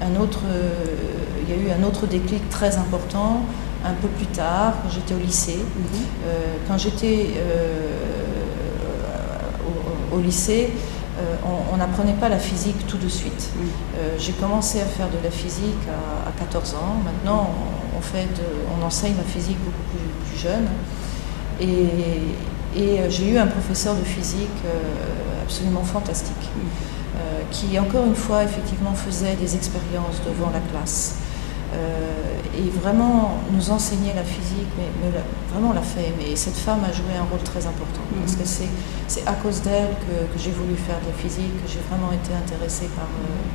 il y a eu un autre déclic très important un peu plus tard, quand j'étais au lycée. Quand j'étais au lycée, on n'apprenait pas la physique tout de suite. J'ai commencé à faire de la physique à 14 ans. Maintenant, on enseigne la physique beaucoup plus jeune. Et j'ai eu un professeur de physique absolument fantastique, qui, encore une fois, effectivement, faisait des expériences devant la classe. Et vraiment nous enseignait la physique, mais vraiment l'a fait aimer. Et cette femme a joué un rôle très important, parce que c'est à cause d'elle que j'ai voulu faire de la physique, que j'ai vraiment été intéressée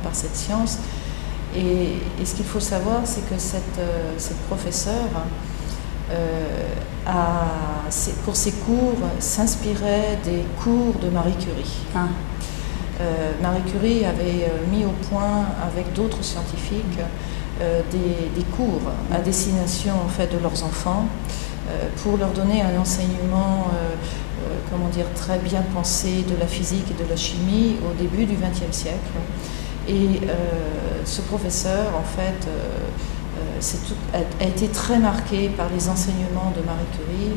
par cette science. Et ce qu'il faut savoir, c'est que cette professeure, pour ses cours, s'inspirait des cours de Marie Curie. Marie Curie avait mis au point, avec d'autres scientifiques, des cours à destination en fait, de leurs enfants pour leur donner un enseignement très bien pensé de la physique et de la chimie au début du XXe siècle. Et ce professeur, en fait, a été très marqué par les enseignements de Marie Curie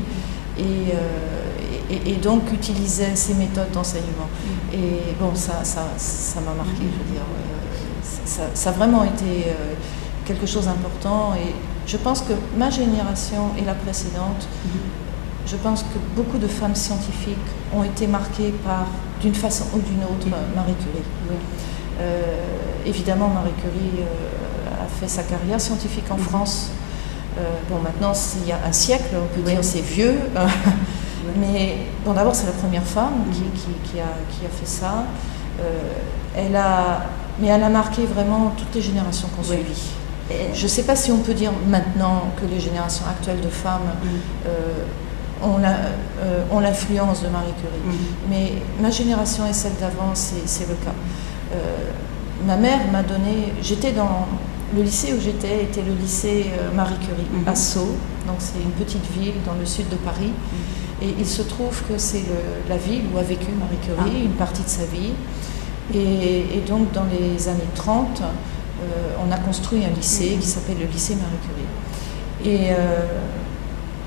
et donc utilisait ces méthodes d'enseignement. Et bon, ça m'a marqué, je veux dire. Ça a vraiment été quelque chose d'important. Et je pense que ma génération et la précédente, je pense que beaucoup de femmes scientifiques ont été marquées par, d'une façon ou d'une autre, Marie Curie. Évidemment, Marie Curie a fait sa carrière scientifique en France. Maintenant, il y a un siècle, on peut dire c'est vieux. Mais bon, d'abord, c'est la première femme qui a fait ça. Mais elle a marqué vraiment toutes les générations qu'on suivit. Je ne sais pas si on peut dire maintenant que les générations actuelles de femmes ont l'influence de Marie Curie. Mais ma génération et celle d'avant, c'est le cas. Ma mère m'a donné... J'étais dans... Le lycée où j'étais était le lycée Marie Curie, à Sceaux. Donc c'est une petite ville dans le sud de Paris. Et il se trouve que c'est la ville où a vécu Marie Curie, une partie de sa vie. Et donc dans les années 30, on a construit un lycée qui s'appelle le lycée Marie Curie. Et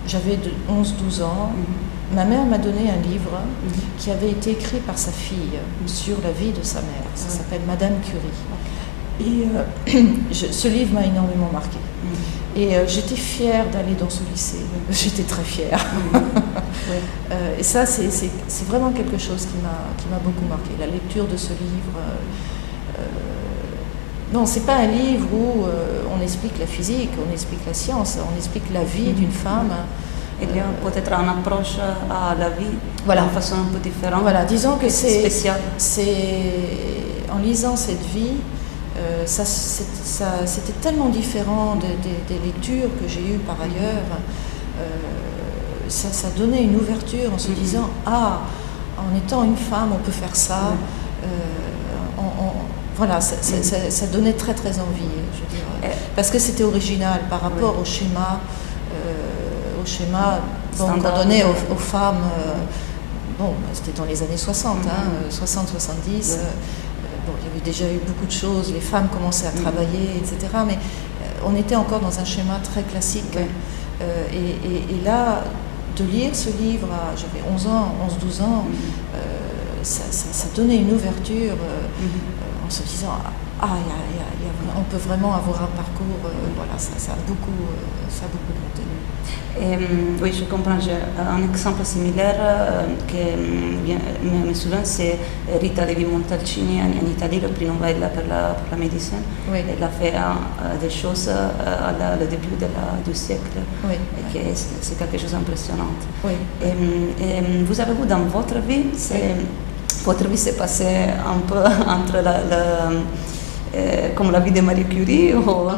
j'avais 11-12 ans. Ma mère m'a donné un livre qui avait été écrit par sa fille sur la vie de sa mère. Ça s'appelle Madame Curie. Et ce livre m'a énormément marqué. Et j'étais fière d'aller dans ce lycée. J'étais très fière. Et ça, c'est vraiment quelque chose qui m'a beaucoup marqué. La lecture de ce livre. Non, c'est pas un livre où on explique la physique, on explique la science, on explique la vie d'une femme. Il y a peut-être une approche à la vie d'une façon un peu différente. Voilà, disons que spéciale. En lisant cette vie, c'était tellement différent des lectures que j'ai eues par ailleurs. Ça donnait une ouverture en se disant en étant une femme, on peut faire ça. Voilà, ça donnait très très envie, je dirais. Parce que c'était original par rapport au schéma qu'on donnait aux femmes. C'était dans les années 60, 60-70. Il y avait déjà eu beaucoup de choses, les femmes commençaient à travailler, etc. Mais on était encore dans un schéma très classique. Et là, de lire ce livre, j'avais 11-12 ans, ça donnait une ouverture en se disant on peut vraiment avoir un parcours, ça a beaucoup monté. Oui, je comprends. J'ai un exemple similaire que me souvient, c'est Rita Levi-Montalcini en Italie, le prix Nobel pour la médecine. Elle a fait des choses au début du siècle, et c'est quelque chose d'impressionnant. Vous avez vu dans votre vie, votre vie s'est passée un peu entre comme la vie de Marie Curie ou...